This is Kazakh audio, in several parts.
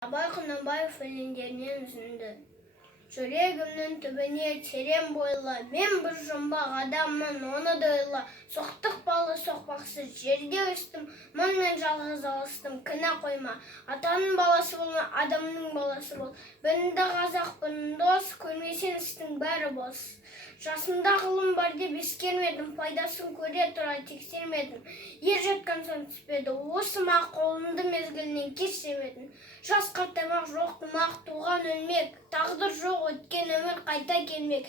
Абай Құнанбаев өлеңдерінен үзінді. Жүрегімнің түбіне терең бойлы, мен бір жұмбақ адаммын, оны да ойла. Соқтық балы соқпақсыз жерде өстім, мұнымен жалғыз алыстым, кінә қойма. Атаның баласы болма, адамның баласы бол. Бірінде қазақ, бірінде дос, көрмесең істің бәрі бос. Жасымда ғылым бар деп ескермедім, пайдасын көре тұра тексермедім. Ер жатқан соң түспеді, осы ма қолымды мезгілінен кешсемедім. Жас қартаймақ жоқ, тумақ, туған өлмек, тағдыр жоқ, өткен өмір қайта келмек.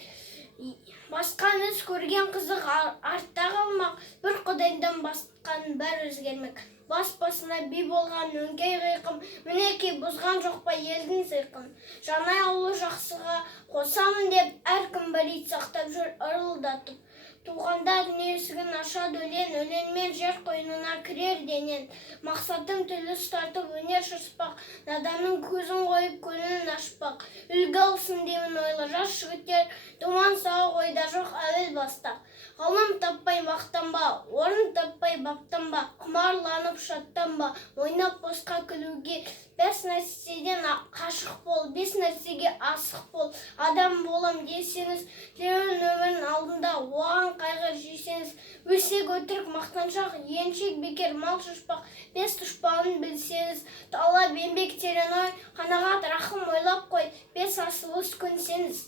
Басқан іс көрген қызық артта қалмақ, бір құдайдан басқан бәр өзгермек. Бас-басына би болған өңкей қиқым, мінеки бұзған жоқ па елдің сыйқын. Жанай аулы жақсыға қосамын деп, әркім бір ит сақтап жүр ырылдатып. Туғанда дүние есігін ашады өлең, өлеңмен жер қойнына кірер денен. Мақсатым тілі ұстартып өнер шырспақ, наданның көзін қойып көңілін ашпақ. Үлгі алсын деймін ойлы жас жігіттер, думан сау ойда жоқ әуел баста. Ғылым таппай мақтанба, орын таппай баптанба, құмарланып шаттанба, ойнап босқа күлуге. Бес нәрседен қашық бол, бес нәрсеге асық бол. Адам болам десеңіз, тілеуін өмірін алдында, оған қайғы жейсеңіз, өсек өтірік мақтаншақ, еншек бекер мал шашпақ, бес тұшпағын білсеңіз, талап еңбек терең ой, қанағат рахым ойлап қой, бес асыл іс көнсеңіз.